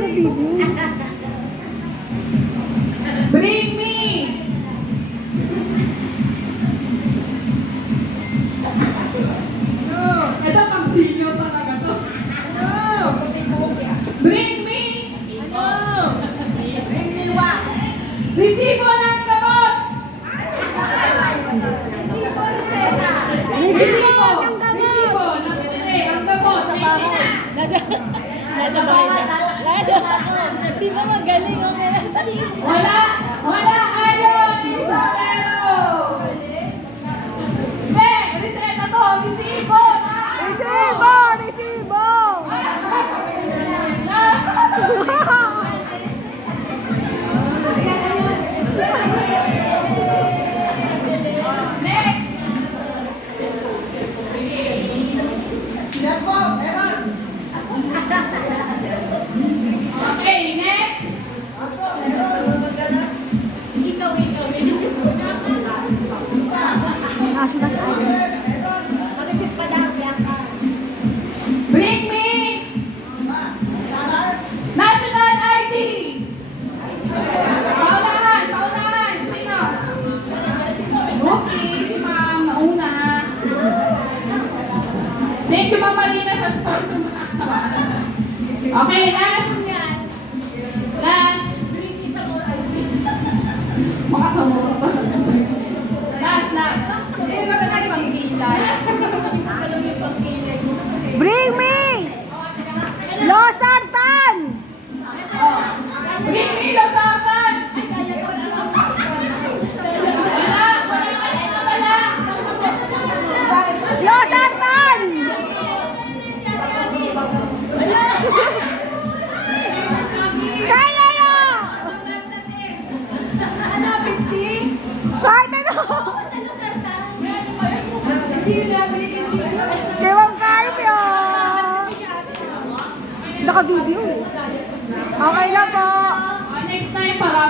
naka-video. Bring me! Ito pang senior talaga to. Bring me! Resibo ng gamot! Resibo! Resibo! Ang gamot! Maintenance! Nasa bahay na. Sino magaling ang Wala! Wala! Ayaw! Isabero! Hindi! Reseta to! Resibo! Resibo! Resibo! Next! Okay, next! Nasa na tayo. Bring me National ID! Paunahan! Paunahan! Sino? Okay, si ma'am. Nauna. Thank you, Ma'am Marina, sa sponsor mo na. Okay, last. Last. Makasamuro pa. Last, last. Bring me! Losartan! Bring me Losartan! Wala! Wala! Losartan! Kaya na! Kahit ano! Kewang Carpio! Naka-video. Okay na po. Next time, para